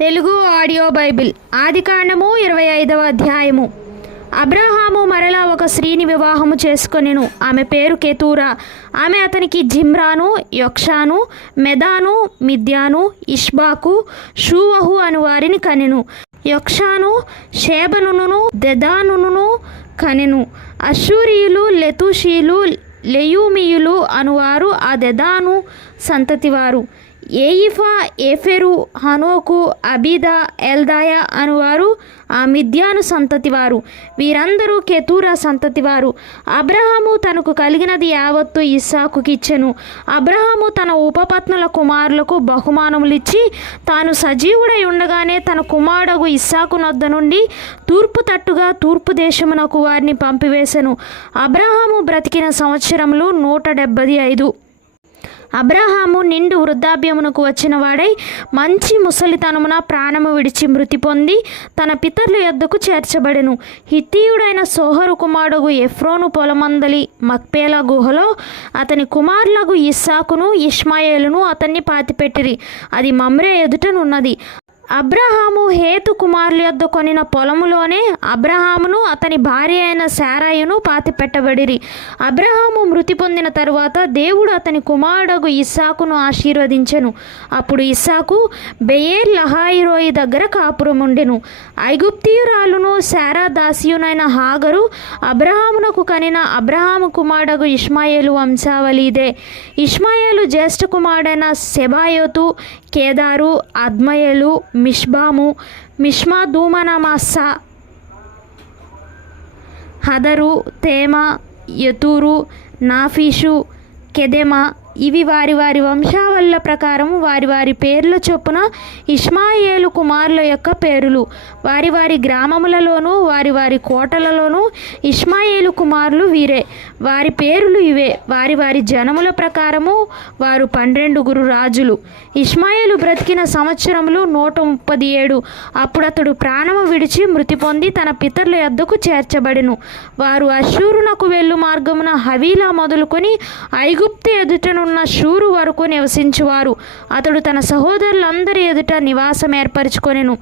Telugu audio Bible ఆదికాండము ఇరవై ఐదవ అధ్యాయము. అబ్రహాము మరలా ఒక స్త్రీని వివాహము చేసుకొనెను. ఆమె పేరు కెతూరా. ఆమె అతనికి జిమ్రాను యక్షాను మెదాను మిద్యాను ఇష్బాకు షూవహు అను వారిని కనెను. యక్షాను షేబనును దెదానును కనెను. అశూరియులు లెతుషీలు లెయూమియులు అనువారు ఆ దెదాను సంతతివారు. ఏయిఫా ఏఫెరు హనోకు అబీదా ఎల్దాయ అనువారు ఆ మిథ్యాను సంతతివారు. వీరందరూ కెతూరా సంతతివారు. అబ్రహాము తనకు కలిగినది యావత్తు ఇస్సాకుకిచ్చెను. అబ్రహాము తన ఉపపత్నుల కుమారులకు బహుమానములిచ్చి తాను సజీవుడై ఉండగానే తన కుమారుడు ఇస్సాకు నొద్ద నుండి తూర్పు తట్టుగా తూర్పు దేశమునకు వారిని పంపివేశెను అబ్రహాము బ్రతికిన సంవత్సరములు నూట డెబ్బది ఐదు. అబ్రహాము నిండు వృద్ధాప్యమునకు వచ్చిన వాడై మంచి ముసలితనమున ప్రాణము విడిచి మృతి పొంది తన పితరుల యొద్దకు చేర్చబడెను. హితీయుడైన సోహరు కుమారుడు ఎఫ్రోను పొలమందలి మక్పేల గుహలో అతని కుమారులకు ఇస్సాకును ఇష్మాయేలును అతన్ని పాతిపెట్టిరి. అది మమ్రే ఎదుటనున్నది అబ్రహాము హేతు కుమారుల యొద్ద కొనిన పొలములోనే అబ్రహామును అతని భార్య అయిన శారాయును పాతిపెట్టబడిరి. అబ్రహాము మృతి పొందిన తరువాత దేవుడు అతని కుమారుడగు ఇస్సాకును ఆశీర్వదించెను. అప్పుడు ఇస్సాకు బెయేర్ లహాయిరోయి దగ్గర కాపురముండెను. ఐగుప్తియురాలును శారా దాసియునైన హాగరు అబ్రహామునకు కనిన అబ్రహాము కుమారుడగు ఇష్మాయేలు వంశావళిదే. ఇష్మాయేలు జ్యేష్ఠ కుమారుడైన సెబాయోతు ಕೇದಾರು ಅದ್ಮಯಲು ಮಿಷ್ಬಾಮು ಧೂಮನ ಮಾಸ ಹದರು ತೇಮ ಯತೂರು ನಾಫೀಶು ಕೆದೆಮ ఇవి వారి వారి వంశావళుల ప్రకారం వారి వారి పేర్ల చొప్పున ఇష్మాయేలు కుమారుల యొక్క పేరులు. వారి వారి గ్రామములలోనూ వారి వారి కోటలలోనూ ఇష్మాయేలు కుమారులు వీరే. వారి పేరులు ఇవే. వారి వారి జనముల ప్రకారము వారు పన్నెండుగురు రాజులు ఇష్మాయేలు బ్రతికిన సంవత్సరములు నూట ముప్పది ఏడు. అప్పుడు అతడు ప్రాణము విడిచి మృతి పొంది తన పితరుల యొద్దకు చేర్చబడెను. వారు అశూరునకు వెళ్ళు మార్గమున హవీలా మొదలుకొని ఐగుప్తు ఉన్న షూరు వరకు నివసించువారు. అతడు తన సహోదరులందరి ఎదుట నివాసం ఏర్పరచుకొనెను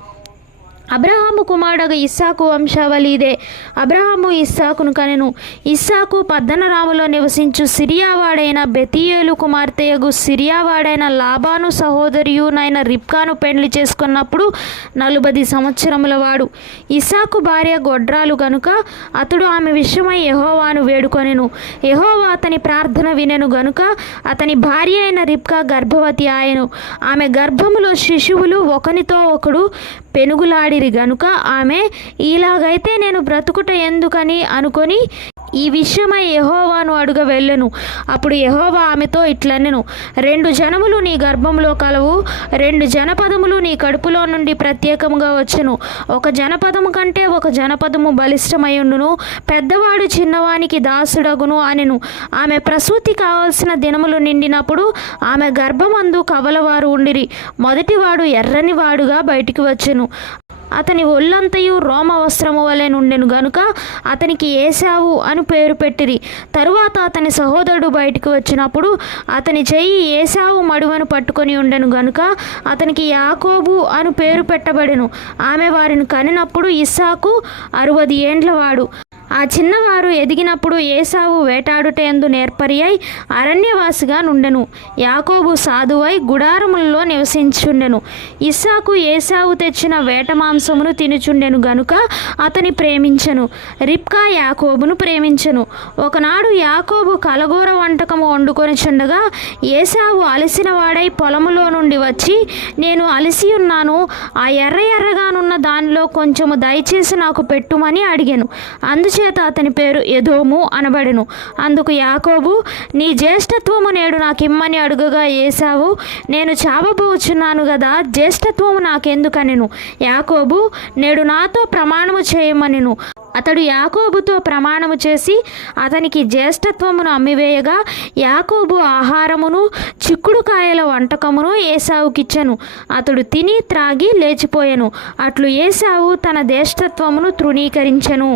అబ్రహాము కుమారుడగ ఇస్సాకు వంశావళిదే. అబ్రహాము ఇస్సాకును కనెను. ఇస్సాకు పద్దనరాములో నివసించు సిరియావాడైన బెతియేలు కుమార్తెయగు సిరియావాడైన లాబాను సహోదరియునైన రిప్కాను పెండ్లి చేసుకున్నప్పుడు నలుబది సంవత్సరముల వాడు. ఇస్సాకు భార్య గొడ్రాలు గనుక అతడు ఆమె విషయమై యహోవాను వేడుకొనెను. యహోవా అతని ప్రార్థన వినెను గనుక అతని భార్య అయిన రిప్కా గర్భవతి ఆయను. ఆమె గర్భములో శిశువులు ఒకనితో ఒకడు పెనుగులాడిరి గనుక ఆమె ఇలాగైతే నేను బ్రతుకుట ఎందుకని అనుకొని ఈ విషయమై యహోవాను అడుగ వెళ్ళెను. అప్పుడు యహోవా ఆమెతో ఇట్లనెను రెండు జనములు నీ గర్భంలో కలవు రెండు జనపదములు నీ కడుపులో నుండి ప్రత్యేకముగా వచ్చును. ఒక జనపదము కంటే ఒక జనపదము బలిష్టమయుండును పెద్దవాడు చిన్నవానికి దాసుడగును అనెను. ఆమె ప్రసూతి కావలసిన దినములు నిండినప్పుడు ఆమె గర్భమందు కవలవారు ఉండిరి. మొదటివాడు ఎర్రని వాడుగా బయటికి వచ్చెను. అతని ఒళ్ళంతయు రోమ వస్త్రము వలె నుండెను గనుక అతనికి ఏసావు అని పేరు పెట్టిరి. తరువాత అతని సహోదరుడు బయటికి వచ్చినప్పుడు అతని చెయ్యి ఏసావు మడువను పట్టుకొని ఉండెను గనుక అతనికి యాకోబు అని పేరు పెట్టబడెను. ఆమె వారిని కనినప్పుడు ఇస్సాకు అరవది ఏండ్లవాడు ఆ చిన్నవారు ఎదిగినప్పుడు ఏసావు వేటాడుటయందు నేర్పరి అయి అరణ్యవాసిగా నుండెను. యాకోబు సాధువై గుడారములలో నివసించుండెను. ఇస్సాకు ఏసావు తెచ్చిన వేట మాంసమును తినుచుండెను గనుక అతని ప్రేమించెను. రిప్కా యాకోబును ప్రేమించను. ఒకనాడు యాకోబు కలగూర వంటకము వండుకొని చుండగా ఏసావు అలసిన వాడై పొలములో నుండి వచ్చి నేను అలసి ఉన్నాను ఆ ఎర్ర ఎర్రగానున్న దానిలో కొంచెము దయచేసి నాకు పెట్టుమని అడిగాను. అందుచేత అతని పేరు ఎదోము అనబడెను. అందుకు యాకోబు నీ జ్యేష్ఠత్వము నేడు నాకు ఇమ్మని అడుగుగా ఏసావు నేను చావబోచున్నాను కదా జ్యేష్ఠత్వము నాకెందుకనెను? యాకోబు నేడు నాతో ప్రమాణము చేయమనెను. అతడు యాకోబుతో ప్రమాణము చేసి అతనికి జ్యేష్ఠత్వమును అమ్మివేయగా యాకోబు ఆహారమును చిక్కుడుకాయల వంటకమును ఏసావుకిచ్చెను అతడు తిని త్రాగి లేచిపోయెను. అట్లు ఏసావు తన జ్యేష్ఠత్వమును తృణీకరించెను.